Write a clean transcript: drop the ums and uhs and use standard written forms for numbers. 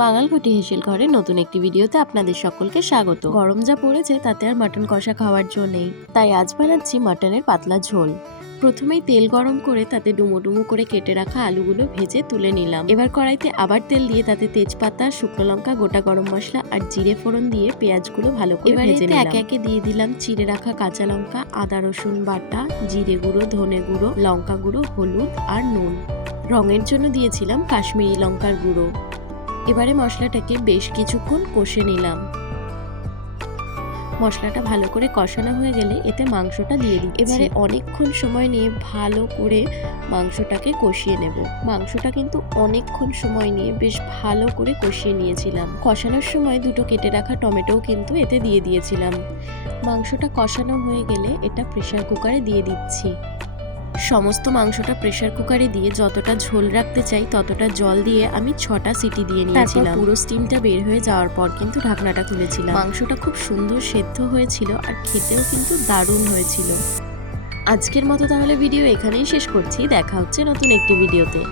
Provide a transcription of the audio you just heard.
বাঙালকুটি হেসেল ঘরে নতুন একটি ভিডিওতে আপনাদের সকলকে স্বাগত। গরম যা পড়েছে তাতে আর মাটন কষা খাওয়ার জো নেই, তাই আজ বানাচ্ছি মাটনের পাতলা ঝোল। প্রথমেই তেল গরম করে তাতে ডুমো ডুমো করে কেটে রাখা আলুগুলো ভেজে তুলে নিলাম। এবার কড়াইতে আবার তেল দিয়ে তাতে তেজপাতা, শুকনো লঙ্কা, গোটা গরম মশলা আর জিরে ফোড়ন দিয়ে পেঁয়াজগুলো ভালো করে ভেজে নিলাম। একে একে দিয়ে দিলাম চিড়ে রাখা কাঁচা লঙ্কা, আদা রসুন বাটা, জিরে গুঁড়ো, ধনে গুঁড়ো, লঙ্কা গুঁড়ো, হলুদ আর নুন। রঙের জন্য দিয়েছিলাম কাশ্মীরি লঙ্কার গুঁড়ো। এবারে মশলাটাকে বেশ কিছুক্ষণ কষে নিলাম। মশলাটা ভালো করে কষানো হয়ে গেলে এতে মাংসটা দিয়ে দিই। এবারে অনেকক্ষণ সময় নিয়ে ভালো করে মাংসটাকে কষিয়ে নেব। মাংসটা কিন্তু অনেকক্ষণ সময় নিয়ে বেশ ভালো করে কষিয়ে নিয়েছিলাম। কষানোর সময় দুটো কেটে রাখা টমেটোও কিন্তু এতে দিয়ে দিয়েছিলাম। মাংসটা কষানো হয়ে গেলে এটা প্রেসার কুকারে দিয়ে দিচ্ছি। সমস্ত মাংসটা প্রেসার কুকারে দিয়ে যতটা ঝোল রাখতে চাই ততটা জল দিয়ে আমি 6টা সিটি দিয়ে নিয়েছিলাম। পুরো স্টিমটা বের হয়ে যাওয়ার পর কিন্তু ঢাকনাটা তুলেছিলাম। মাংসটা খুব সুন্দর সেদ্ধ হয়েছিল আর খেতেও কিন্তু দারুণ হয়েছিল। আজকের মতো তাহলে ভিডিও এখানেই শেষ করছি। দেখা হচ্ছে নতুন একটি ভিডিওতে।